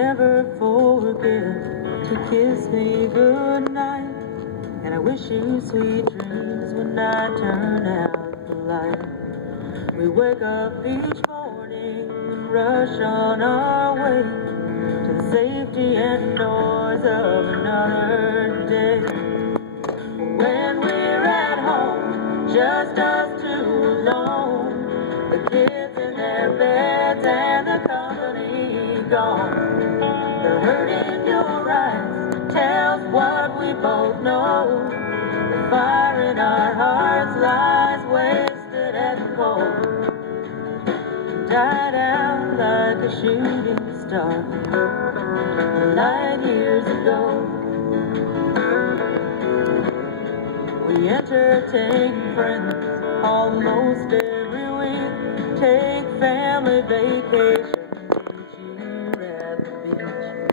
never forget to kiss me goodnight. And I wish you sweet dreams when I turn out the light. We wake up each morning and rush on our way to the safety and noise of another day. When we're at home, just us two alone, the kids in their beds and the company gone. The hurt in your eyes tells what we both know. The fire in our hearts lies wasted and cold. Died out like a shooting star light years ago. We entertain friends almost every week, take family vacations each year at the beach.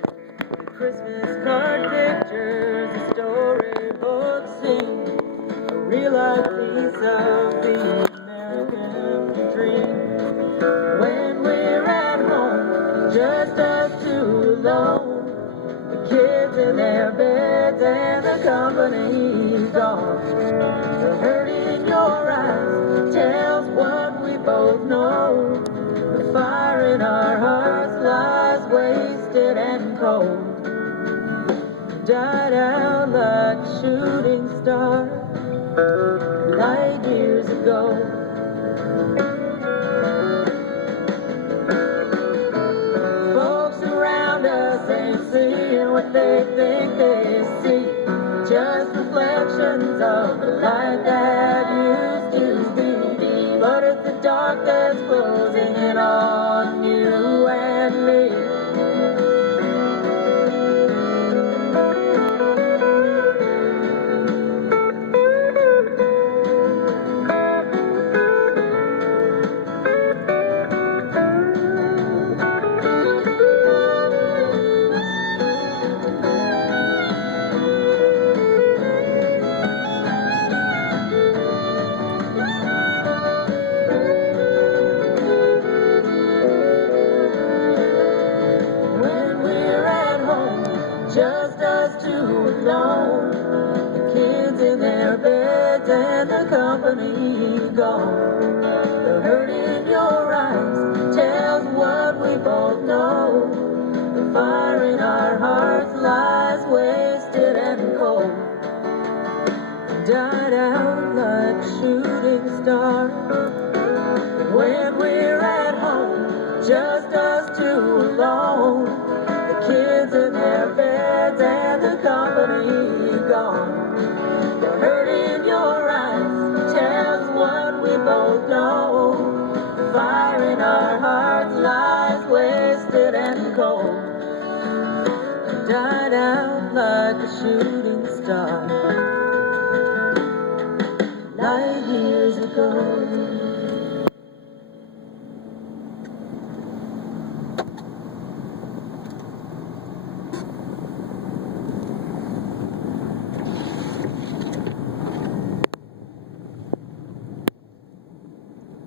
Christmas card pictures, a storybook scene, a real-life piece of the American dream. When we're at home, just us two alone, the kids in their beds and the company gone. The hurt in your eyes tells what we both know. The fire in our hearts lies wasted and cold. Died out like a shooting star light years ago. Folks around us ain't seeing what they think they see, just reflections of the light that used to be. But it's the dark that's closing in on you and me. Just us two alone, the kids in their beds and the company gone. The hurt in your eyes tells what we both know. The fire in our hearts lies wasted and cold. Died out like a shooting star. When we're at home, just us two alone, kids in their beds and the company gone. The hurt in your eyes tells what we both know. The fire in our hearts lies wasted and cold. Died out like a shooting star light years ago.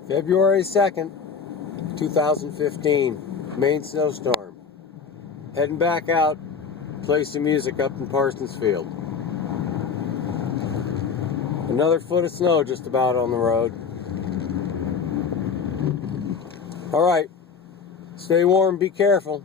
February 2nd, 2015, Maine snowstorm. Heading back out, play some music up in Parsons Field. Another foot of snow just about on the road. Alright, stay warm, be careful.